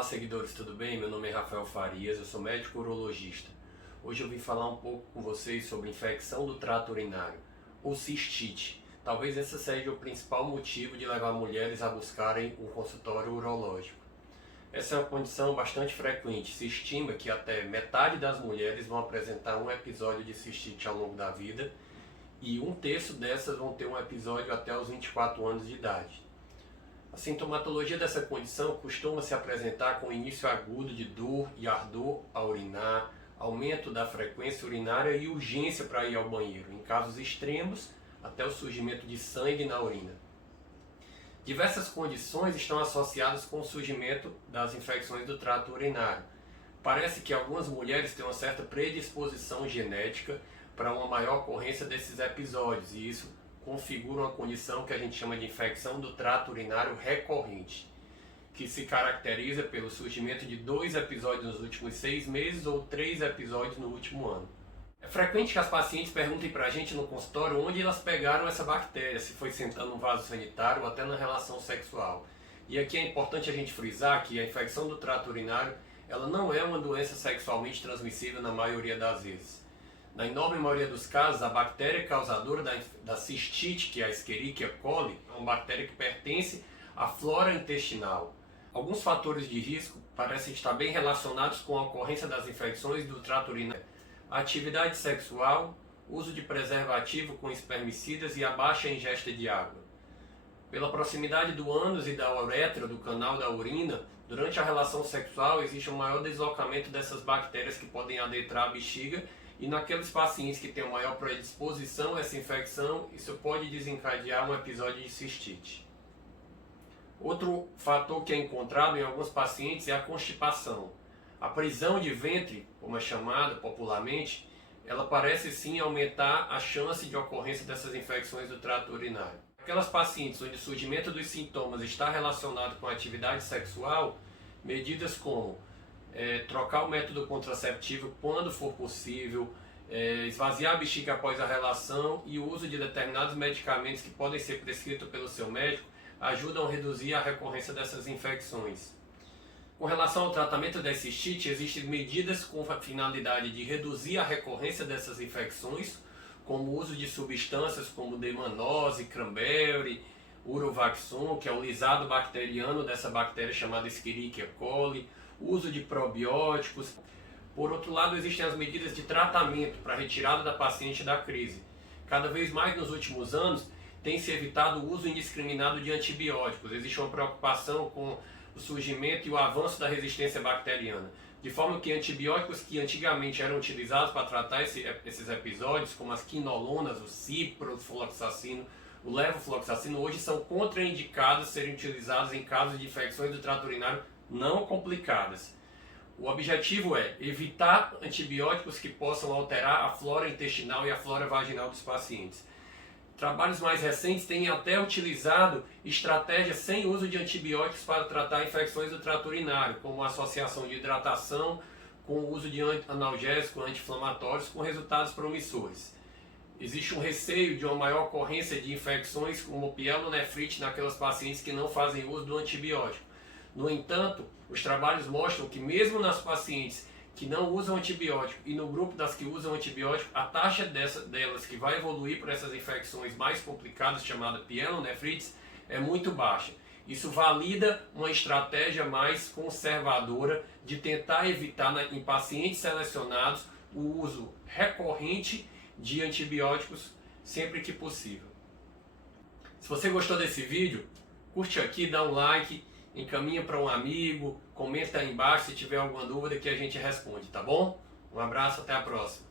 Olá seguidores, tudo bem? Meu nome é Rafael Farias, eu sou médico urologista. Hoje eu vim falar um pouco com vocês sobre infecção do trato urinário, ou cistite. Talvez esse seja o principal motivo de levar mulheres a buscarem um consultório urológico. Essa é uma condição bastante frequente. Se estima que até metade das mulheres vão apresentar um episódio de cistite ao longo da vida e um terço dessas vão ter um episódio até os 24 anos de idade. A sintomatologia dessa condição costuma se apresentar com início agudo de dor e ardor ao urinar, aumento da frequência urinária e urgência para ir ao banheiro, em casos extremos, até o surgimento de sangue na urina. Diversas condições estão associadas com o surgimento das infecções do trato urinário. Parece que algumas mulheres têm uma certa predisposição genética para uma maior ocorrência desses episódios, e isso configura uma condição que a gente chama de infecção do trato urinário recorrente, que se caracteriza pelo surgimento de 2 episódios nos últimos 6 meses ou 3 episódios no último ano. É frequente que as pacientes perguntem para a gente no consultório onde elas pegaram essa bactéria, se foi sentando no vaso sanitário ou até na relação sexual. E aqui é importante a gente frisar que a infecção do trato urinário ela não é uma doença sexualmente transmissível na maioria das vezes. Na enorme maioria dos casos, a bactéria causadora da cistite, que é a Escherichia coli, é uma bactéria que pertence à flora intestinal. Alguns fatores de risco parecem estar bem relacionados com a ocorrência das infecções do trato urinário. A atividade sexual, uso de preservativo com espermicidas e a baixa ingesta de água. Pela proximidade do ânus e da uretra, do canal da urina, durante a relação sexual existe um maior deslocamento dessas bactérias que podem adentrar a bexiga. E naqueles pacientes que têm uma maior predisposição a essa infecção, isso pode desencadear um episódio de cistite. Outro fator que é encontrado em alguns pacientes é a constipação. A prisão de ventre, como é chamada popularmente, ela parece sim aumentar a chance de ocorrência dessas infecções do trato urinário. Aquelas pacientes onde o surgimento dos sintomas está relacionado com a atividade sexual, medidas como trocar o método contraceptivo quando for possível, esvaziar a bexiga após a relação e o uso de determinados medicamentos que podem ser prescritos pelo seu médico ajudam a reduzir a recorrência dessas infecções. Com relação ao tratamento da cistite, existem medidas com a finalidade de reduzir a recorrência dessas infecções, como o uso de substâncias como demanose, cranberry, urovaxon, que é o lisado bacteriano dessa bactéria chamada Escherichia coli, uso de probióticos. Por outro lado, existem as medidas de tratamento para a retirada da paciente da crise. Cada vez mais nos últimos anos tem se evitado o uso indiscriminado de antibióticos. Existe uma preocupação com o surgimento e o avanço da resistência bacteriana. De forma que antibióticos que antigamente eram utilizados para tratar esses episódios, como as quinolonas, o ciprofloxacino, o levofloxacino, hoje são contraindicados a serem utilizados em casos de infecções do trato urinário não complicadas. O objetivo é evitar antibióticos que possam alterar a flora intestinal e a flora vaginal dos pacientes. Trabalhos mais recentes têm até utilizado estratégias sem uso de antibióticos para tratar infecções do trato urinário, como a associação de hidratação com o uso de analgésicos anti-inflamatórios com resultados promissores. Existe um receio de uma maior ocorrência de infecções como pielonefrite naquelas pacientes que não fazem uso do antibiótico. No entanto, os trabalhos mostram que mesmo nas pacientes que não usam antibiótico e no grupo das que usam antibiótico, a taxa delas que vai evoluir para essas infecções mais complicadas, chamada pielonefrites, é muito baixa. Isso valida uma estratégia mais conservadora de tentar evitar em pacientes selecionados o uso recorrente de antibióticos sempre que possível. Se você gostou desse vídeo, curte aqui, dá um like, encaminha para um amigo, comenta aí embaixo se tiver alguma dúvida que a gente responde, tá bom? Um abraço, até a próxima.